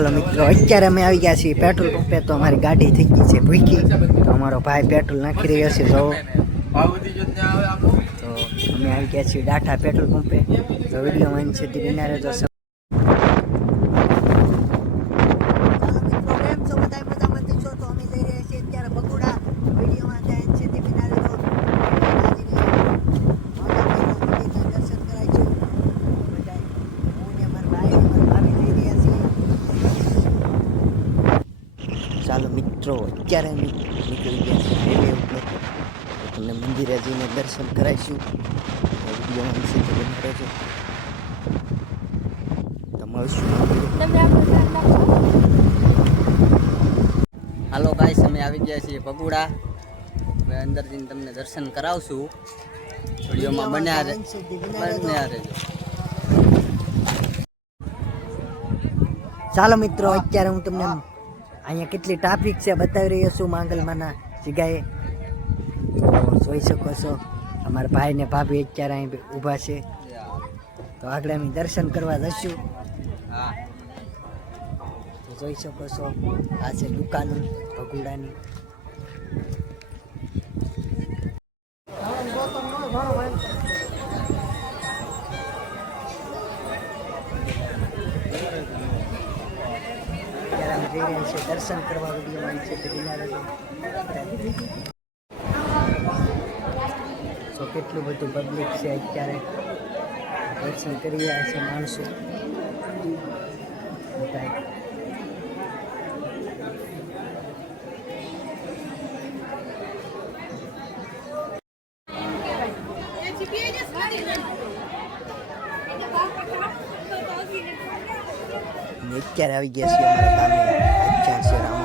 ચાલો મિત્રો, અત્યારે અમે આવી ગયા છીએ પેટ્રોલ પંપે. તો અમારી ગાડી થઈ ગઈ છે ભૂખી, તો અમારો ભાઈ પેટ્રોલ નાખી રહ્યો છે. તો અમે આવી ગયા છીએ ડાઠા પેટ્રોલ પંપે. તો વિડીયોમાં એની સુધી બિના રહેજો. ચાલો મિત્રો, અત્યારે અમે નીકળી ગયા છીએ હાઈવે ઉપર. તમને મંદિરે જઈને દર્શન કરાવીશું. વિડીયોમાં સીધું બની રહેજો. તો મળશું. હાલો ગાઈસ, અમે આવી ગયા છીએ બગુડા. હવે અંદર જઈને તમને દર્શન કરાવશું. વિડીયોમાં બન્યા રહેજો. ચાલો મિત્રો, અત્યારે હું તમને અહીંયા કેટલી ટ્રાફિક છે બતાવી રહ્યો છું માંગલમાના જગ્યાએ. જોઈ શકો છો અમારા ભાઈ ને ભાભી અત્યારે અહીં ઊભા છે. તો આગળ અમે દર્શન કરવા જશું. તો જોઈ શકો છો આ છે દુકાન ભગુડાની. દર્શન કરવા વિડીયોમાં છે તો કેટલું બધું પબ્લિક છે અત્યારે. દર્શન કરી રહ્યા છે માણસો. અત્યારે આવી ગયા છીએ અમારા ગામે.